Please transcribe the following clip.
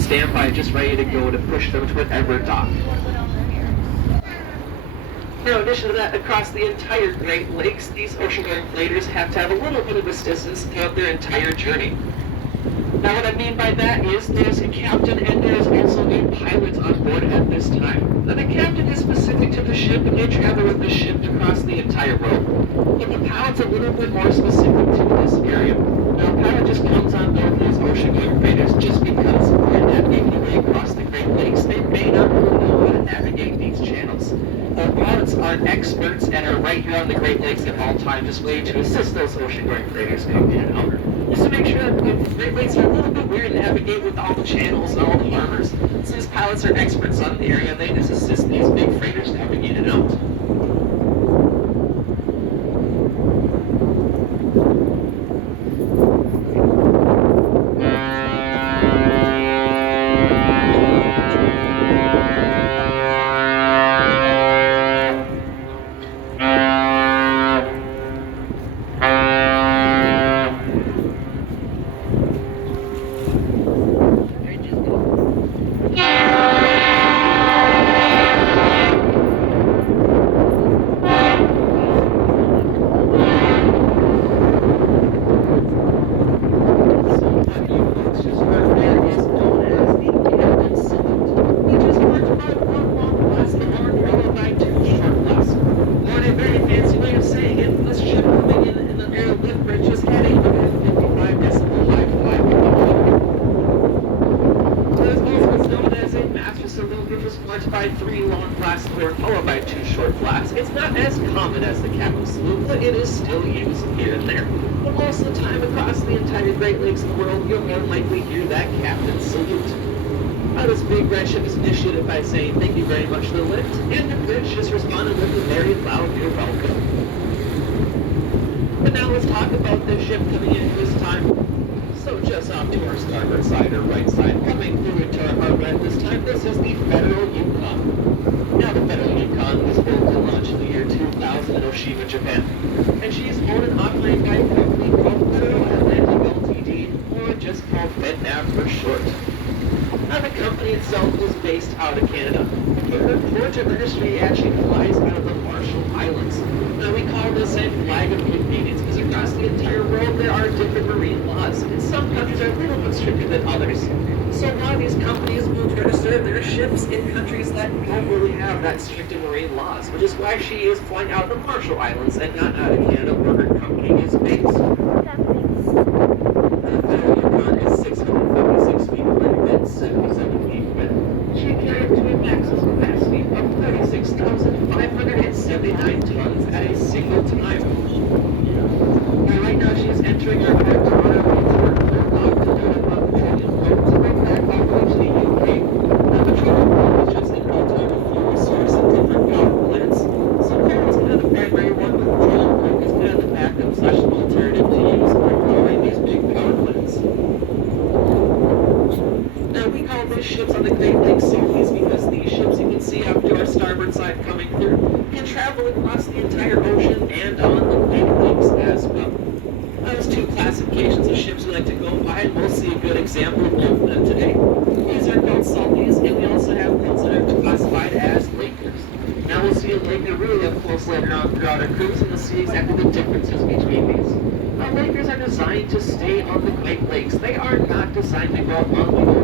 stand by just ready to go to push them to whatever dock. Now, in addition to that, across the entire Great Lakes, these ocean-going freighters have to have a little bit of assistance throughout their entire journey. Now, what I mean by that is there's a captain and there's also a pilot on board at this time. Now, the captain is specific to the ship and they travel with the ship across the entire world. But the pilot's a little bit more specific to this area. Now, a pilot just comes on board these ocean-going freighters just because they're navigating their way across the Great Lakes. They may not really know how to navigate these channels. Pilots are experts and are right here on the Great Lakes at all times, just waiting to assist those ocean-going freighters come in and out. Just to make sure that the Great Lakes are a little bit weird to navigate with all the channels and all the harbors. So these pilots are experts on the area, and they just assist these big freighters coming in and out. By saying thank you very much for the lift, and the bridge just responded with a very loud "you're welcome." But now let's talk about this ship coming in this time. So just off to our starboard side or right side, coming through into our harbor at this time, this is the Federal Yukon. Now the Federal Yukon was built and launched in the year 2000 in Oshiba, Japan, and she is owned and operated by a company called Federal Atlantic Ltd, or just called FedNav for short. Now, the company itself is based out of Canada, but her port of industry actually flies out of the Marshall Islands. Now, we call this a flag of convenience because across the entire world there are different marine laws, and some countries are a little bit stricter than others. So a lot of these companies move to register their ships in countries that don't really have that strict marine laws, which is why she is flying out of the Marshall Islands and not out of Canada where her company is based. The Federal Yukon is 656 feet long and 77 feet width. She can carry up to a maximum capacity of 36,579 tons at a single time. Now, right now, she is entering our port to run our way to her port dock to do a petroleum boat to bring back all the way to the UK. Now, petroleum boat is just an alternative fuel source in different power plants. So, it's kind of the primary one, but petroleum boat is kind of the backup/alternative to use for powering these big power plants. Now, we call these ships on the Great Lakes salties because these ships you can see up to our starboard side coming through can travel across the entire ocean and on the Great Lakes as well. Now, there's two classifications of ships we like to go by, and we'll see a good example of both of them today. These are called salties, and we also have ones that are classified as lakers. Now, we'll see a laker really up close later on throughout our cruise, and we'll see exactly the differences between these. Now, lakers are designed to stay on the Great Lakes. They are not designed to go out on the